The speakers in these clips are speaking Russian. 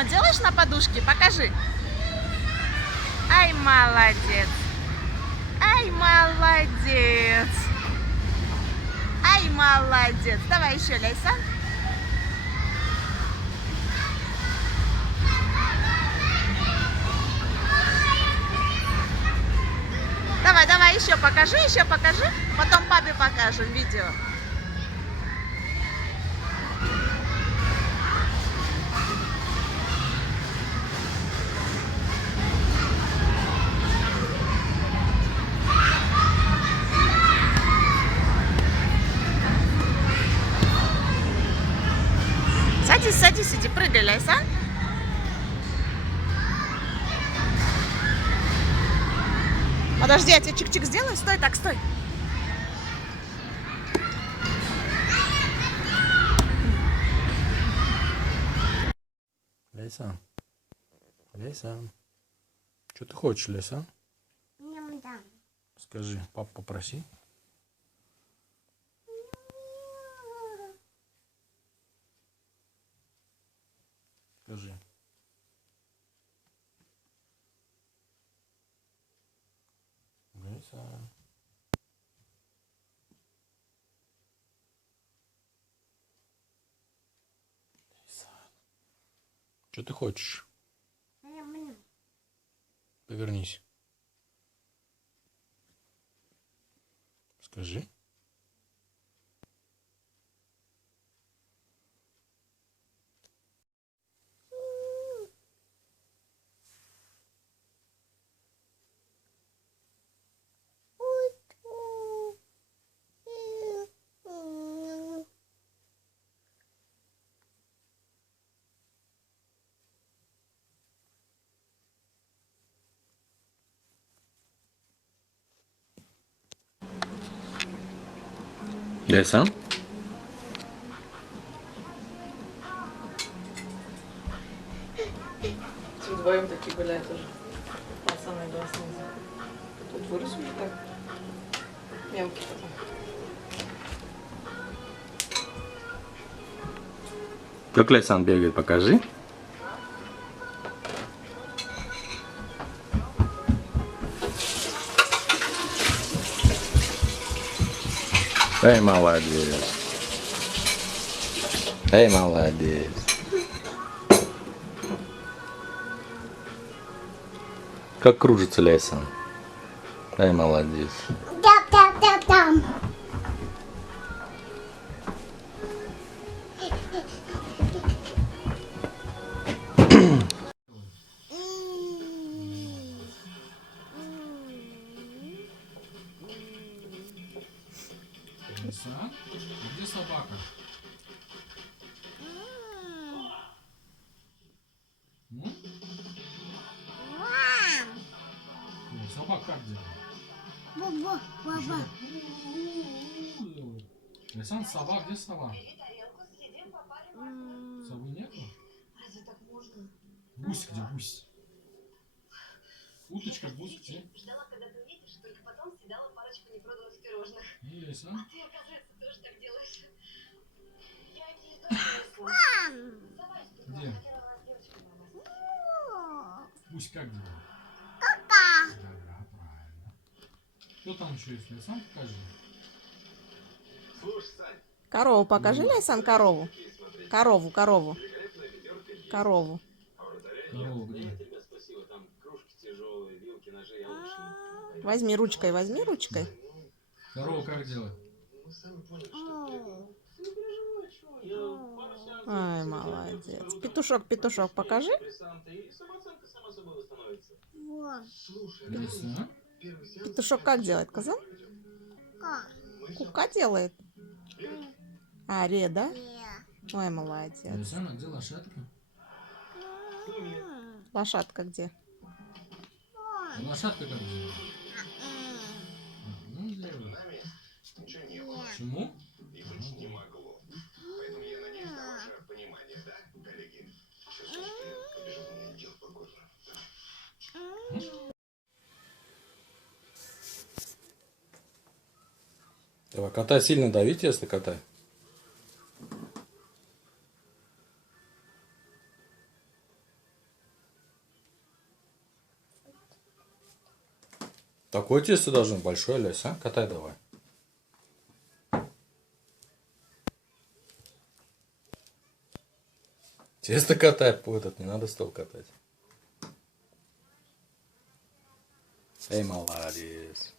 дома делаешь на подушке? Покажи. Ай, молодец. Ай, молодец. Ай, молодец. Давай еще, Ляйсан. Давай, давай, еще покажи. Потом папе покажем видео. Садись, садись, иди, прыгай, Ляйсан. Подожди, я тебе чик-чик сделаю. Стой, так, стой. Ляйсан. Ляйсан. Что ты хочешь, Ляйсан? Скажи, папа, попроси. Скажи. Ляйсан. Что ты хочешь? Повернись. Скажи. Ляйсан? Вдвоем такие гуляют тоже. А самый глаз снизу. Тут вырос уже так. Мелкий потом. Как Ляйсан бегает, покажи. Эй, молодец. Эй, молодец. Как кружится Ляйсан. Эй, молодец. Там. Ляйсан? Где собака? Собака как делает? Баба. Ляйсан, сова, где сова? Совы нету? Гусь где, гусь? Уточка, гусь где? Ждала, когда ты уедешь, только потом съедала парочку непроданных пирожных. Ну, Ляйсан? А ты, оказывается, тоже так делаешь. Я эти истории не Давай, Где? Гусь как делает? Кака. Да, правильно. Что там еще есть, Ляйсан, покажи. Корову покажи, Ляйсан, корову. Корову. Корову где? Возьми ручкой, Корову как делать? Ай, молодец. Петушок, покажи. Ляйсан? Петушок как делает, коза? Кука делает. Аре, да? Ой, молодец. Ляйсан, а где лошадка? Лошадка где? А лошадка как делает? Ну, делает. Почему? Давай, катай сильно давите, если катай. Какой тесто должен? Большой, Лесь, а? Катай давай. Тесто катай, этот, не надо стол катать. Эй, молодец.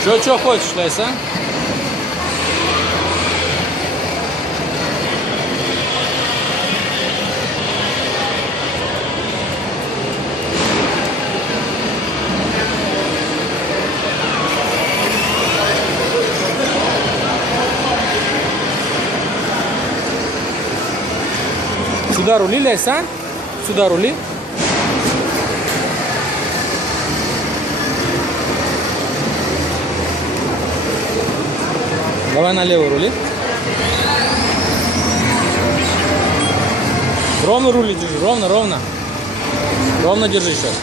Что хочешь, Лесь, а? Сюда рули, Лесь, а? Сюда рули. Давай налево рули. Ровно рули держи, ровно, ровно. Ровно держи сейчас.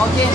Окей.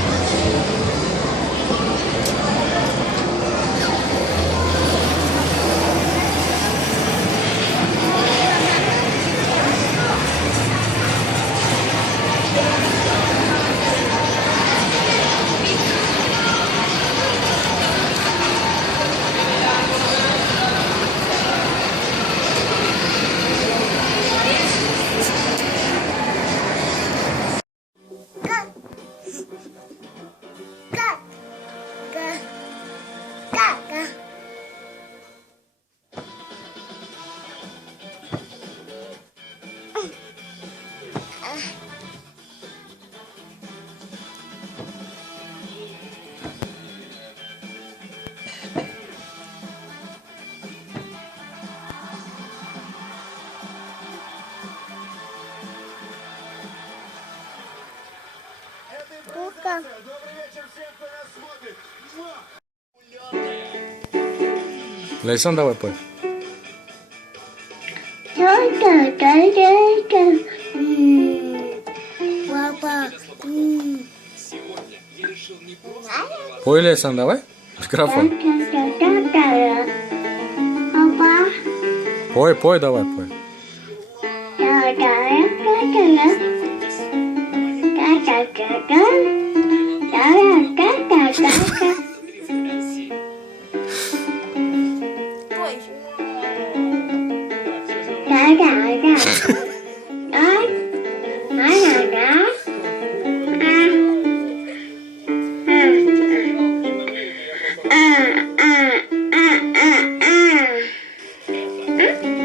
Кука. Лейсан, давай пой. Папа. Пой, Лейсан, давай. Микрофон. Папа. Пой, давай, пой.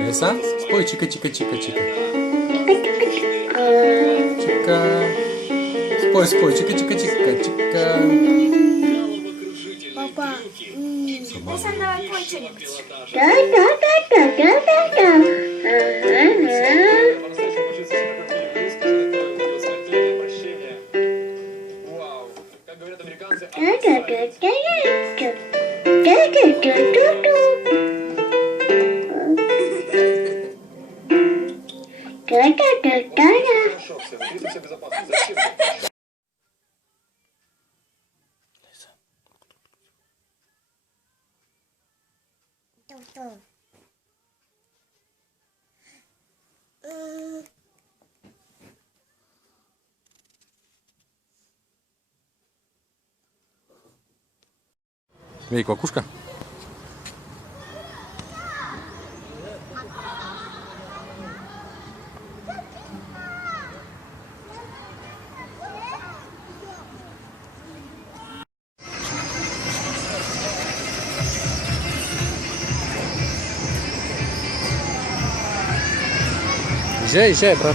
Лейсан, спой чика-чика-чика-чика. Чика. Спой, чика-чика-чика-чика. Папа. Лейсан, давай пой что-нибудь. Вау, как говорят американцы, хорошо, все, внутри все безопасно. Зачем? Эй, квакушка. Езжай, брат.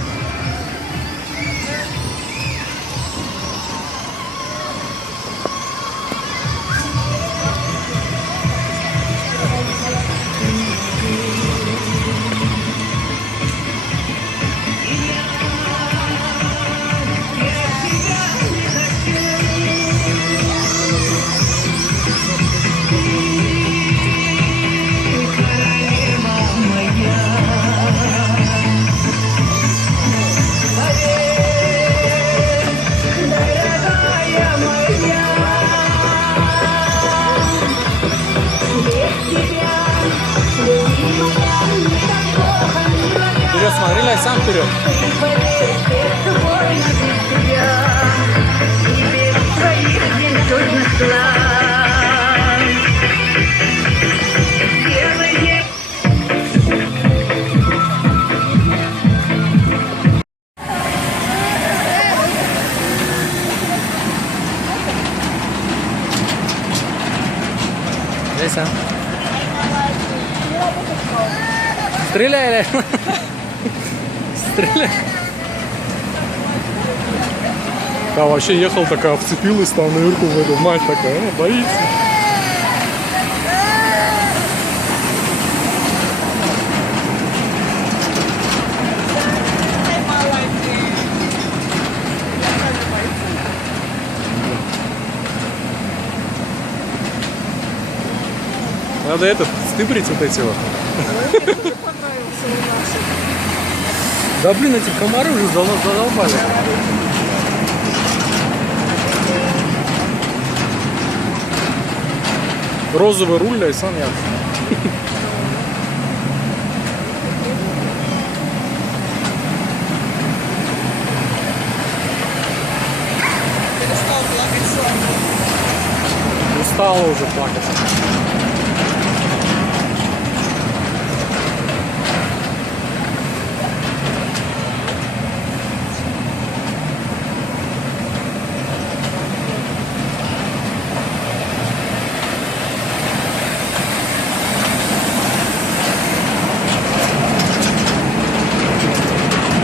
Лейсан вперед. Лейсан. Стреляй, стреляй. Да, вообще ехал такая, вцепилась там наверху в эту мать такая, боится. Надо этот, стыбрить вот эти вот. Да блин, эти комары уже задолбали. Розовый руль, Лейсан, я. Устала уже плакать.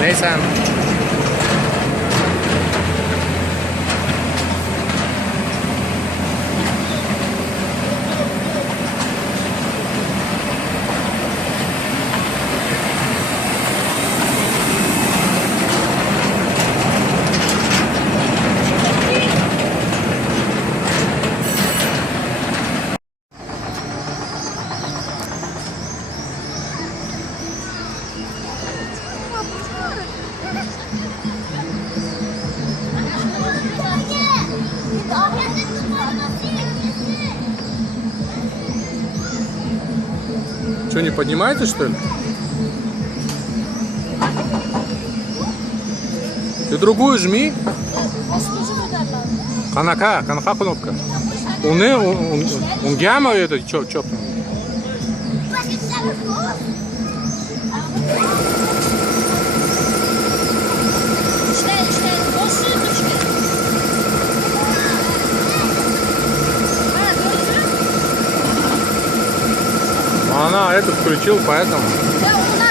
Лейсан. Что, не поднимаете, что ли? Ты другую жми. Канака кнопка. Он гяма это, чё там? Она этот включил, поэтому. Да, у нас